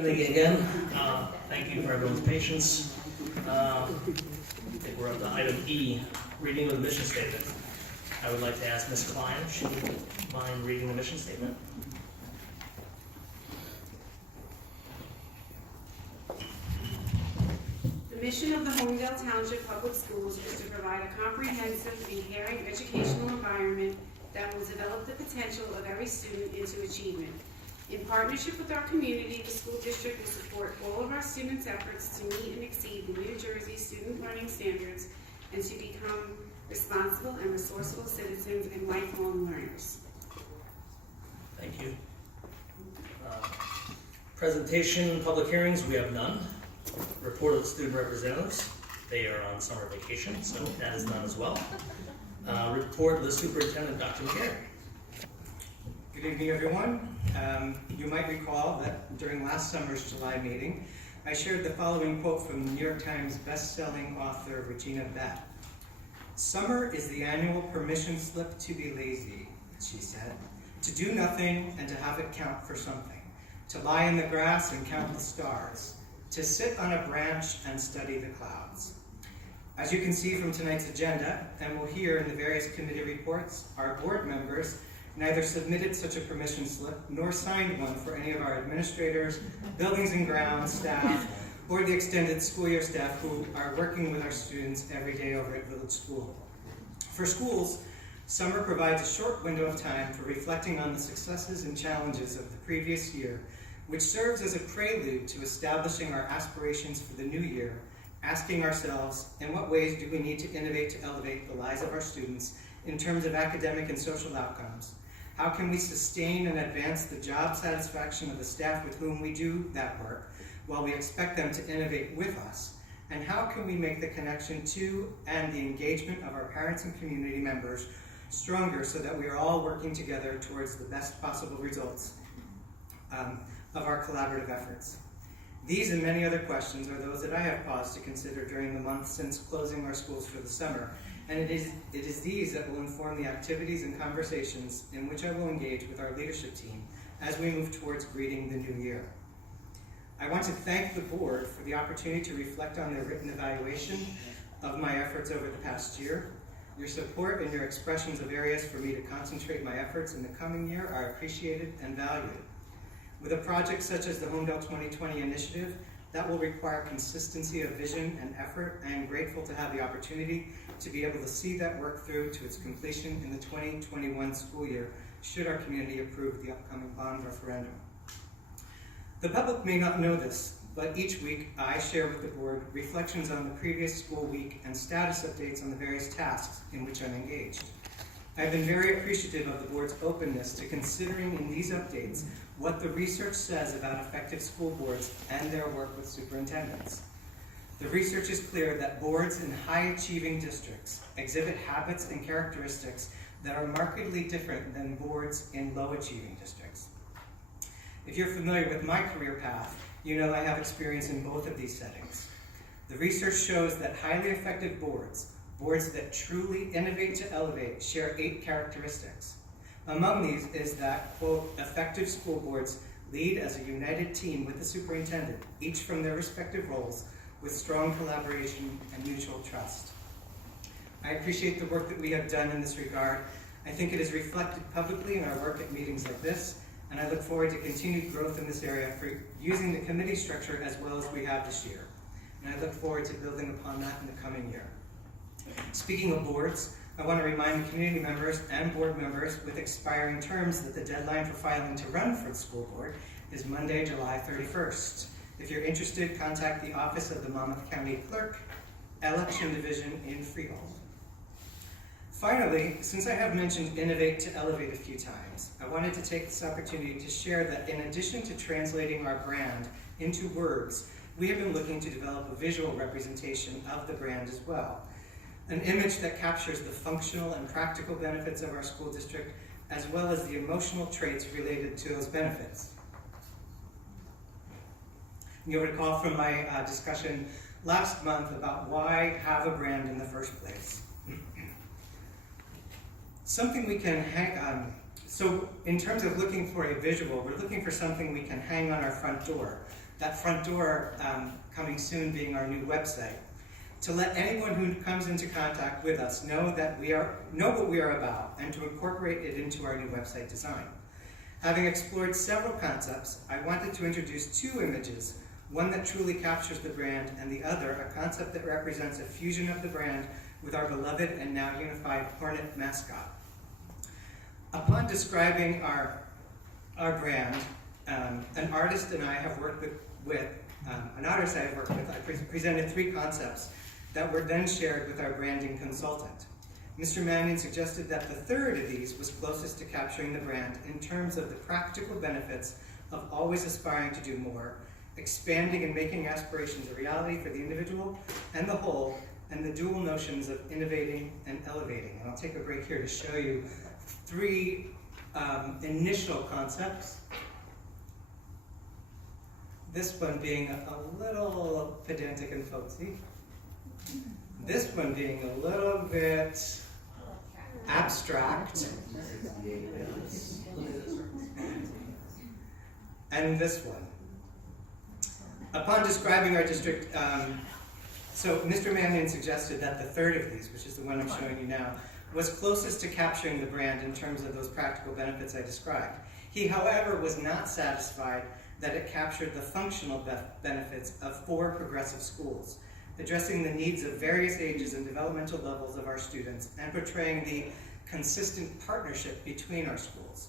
Again, thank you for everyone's patience. I think we're up to item E, reading of the mission statement. I would like to ask Ms. Klein if she would mind reading the mission statement. The mission of the Homedale Township Public Schools is to provide a comprehensive and caring educational environment that will develop the potential of every student into achievement. In partnership with our community, the school district will support all of our students' efforts to meet and exceed the New Jersey student learning standards and to become responsible and resourceful citizens and lifelong learners. Thank you. Presentation, public hearings, we have none. Report of the student representatives, they are on summer vacation, so that is none as well. Report of the superintendent, Dr. McGarry. Good evening, everyone. You might recall that during last summer's July meeting, I shared the following quote from the New York Times best-selling author Regina Bett. "Summer is the annual permission slip to be lazy," she said, "to do nothing and to have it count for something, to lie in the grass and count the stars, to sit on a branch and study the clouds." As you can see from tonight's agenda, and we'll hear in the various committee reports, our board members neither submitted such a permission slip nor signed one for any of our administrators, buildings and grounds staff, or the extended school year staff who are working with our students every day over at Village School. For schools, summer provides a short window of time for reflecting on the successes and challenges of the previous year, which serves as a prelude to establishing our aspirations for the new year, asking ourselves, in what ways do we need to innovate to elevate the lives of our students in terms of academic and social outcomes? How can we sustain and advance the job satisfaction of the staff with whom we do that work while we expect them to innovate with us? And how can we make the connection to and the engagement of our parents and community members stronger so that we are all working together towards the best possible results of our collaborative efforts? These and many other questions are those that I have paused to consider during the month since closing our schools for the summer, and it is these that will inform the activities and conversations in which I will engage with our leadership team as we move towards greeting the new year. I want to thank the board for the opportunity to reflect on their written evaluation of my efforts over the past year. Your support and your expressions of areas for me to concentrate my efforts in the coming year are appreciated and valued. With a project such as the Homedale 2020 initiative, that will require consistency of vision and effort. I am grateful to have the opportunity to be able to see that work through to its completion in the 2021 school year, should our community approve the upcoming bond referendum. The public may not know this, but each week I share with the board reflections on the previous school week and status updates on the various tasks in which I'm engaged. I've been very appreciative of the board's openness to considering in these updates what the research says about effective school boards and their work with superintendents. The research is clear that boards in high-achieving districts exhibit habits and characteristics that are markedly different than boards in low-achieving districts. If you're familiar with my career path, you know I have experience in both of these settings. The research shows that highly effective boards that truly innovate to elevate, share 8 characteristics. Among these is that, quote, effective school boards lead as a united team with the superintendent, each from their respective roles, with strong collaboration and mutual trust. I appreciate the work that we have done in this regard. I think it is reflected publicly in our work at meetings like this, and I look forward to continued growth in this area for using the committee structure as well as we have this year. And I look forward to building upon that in the coming year. Speaking of boards, I want to remind community members and board members with expiring terms that the deadline for filing to run for the school board is Monday, July 31st. If you're interested, contact the Office of the Monmouth County Clerk, Election Division in Freehold. Finally, since I have mentioned Innovate to Elevate a few times, I wanted to take this opportunity to share that in addition to translating our brand into words, we have been looking to develop a visual representation of the brand as well. An image that captures the functional and practical benefits of our school district, as well as the emotional traits related to those benefits. You'll recall from my discussion last month about why have a brand in the first place. Something we can hang on. So in terms of looking for a visual, we're looking for something we can hang on our front door. that front door coming soon being our new website, to let anyone who comes into contact with us know what we are about, and to incorporate it into our new website design. Having explored several concepts, I wanted to introduce two images, one that truly captures the brand, and the other, a concept that represents a fusion of the brand with our beloved and now unified Hornet mascot. Upon describing our brand, an artist I have worked with, I presented three concepts that were then shared with our branding consultant. Mr. Mannion suggested that the third of these was closest to capturing the brand in terms of the practical benefits of always aspiring to do more, expanding and making aspirations a reality for the individual and the whole, and the dual notions of innovating and elevating. And I'll take a break here to show you three initial concepts. This one being a little pedantic and folksy. This one being a little bit abstract. And this one. Upon describing our district, so Mr. Mannion suggested that the third of these, which is the one I'm showing you now, was closest to capturing the brand in terms of those practical benefits I described. He, however, was not satisfied that it captured the functional benefits of 4 progressive schools, addressing the needs of various ages and developmental levels of our students, and portraying the consistent partnership between our schools.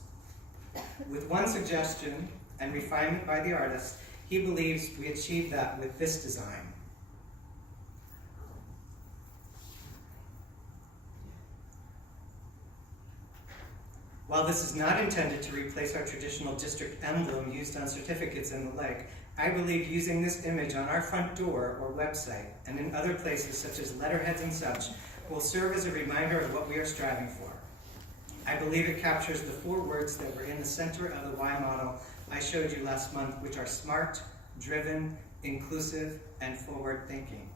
With one suggestion and refinement by the artist, he believes we achieved that with this design. While this is not intended to replace our traditional district emblem used on certificates and the like, I believe using this image on our front door or website and in other places such as letterheads and such will serve as a reminder of what we are striving for. I believe it captures the 4 words that were in the center of the Y model I showed you last month, which are smart, driven, inclusive, and forward-thinking.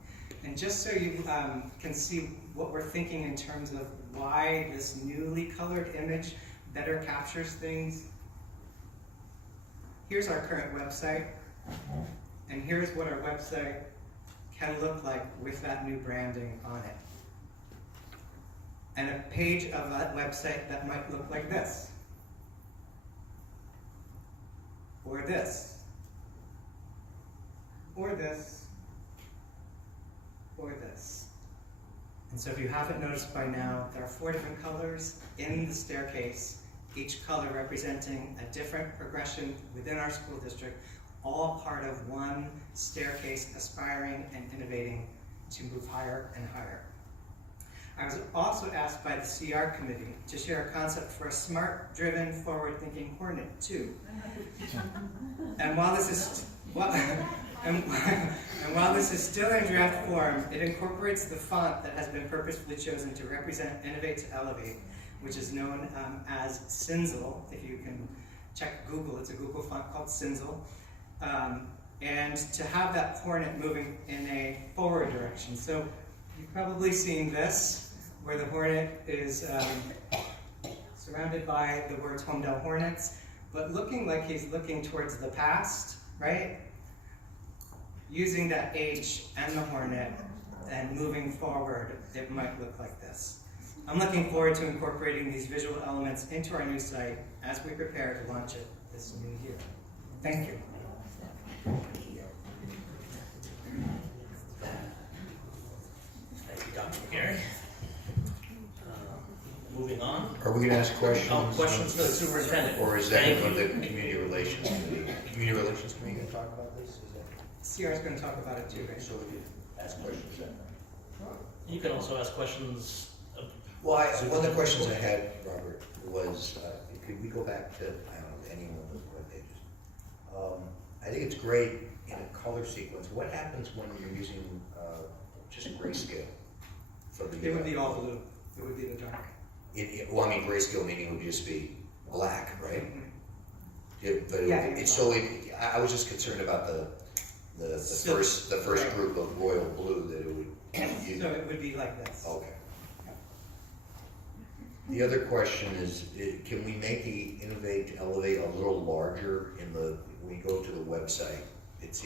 And just so you can see what we're thinking in terms of why this newly colored image better captures things, here's our current website, and here's what our website can look like with that new branding on it. And a page of that website that might look like this, or this, or this, or this. And so if you haven't noticed by now, there are 4 different colors in the staircase, each color representing a different progression within our school district, all part of one staircase aspiring and innovating to move higher and higher. I was also asked by the CR committee to share a concept for a smart, driven, forward-thinking Hornet too. And while this is while this is still in draft form, it incorporates the font that has been purposefully chosen to represent Innovate to Elevate, which is known as Cinzel. If you can check Google, it's a Google font called Cinzel. And to have that Hornet moving in a forward direction. So you've probably seen this, where the Hornet is surrounded by the words Homedale Hornets, but looking like he's looking towards the past, right? Using that H and the Hornet and moving forward, it might look like this. I'm looking forward to incorporating these visual elements into our new site as we prepare to launch it this new year. Thank you. Thank you, Dr. McGarry. Moving on. Are we going to ask questions? Oh, questions for the superintendent. Or is that Thank from you. the Community Relations Committee? Community Relations Committee going to talk about this? Is that, CR is going to talk about it too, right? so we can ask questions then? You can also ask questions. Well, one of the questions I had, Robert, was, could we go back to, I don't know, any one of those web pages? I think it's great in a color sequence. What happens when you're using just grayscale? For the, It would be all blue. It would be the dark. Well, I mean, grayscale meaning it would just be black, right? Yeah, but Yeah, it's solely. I was just concerned about the first right. group of royal blue that it would. So it would be like this. Okay. The other question is, can we make the Innovate to Elevate a little larger in the when we go to the website? it seems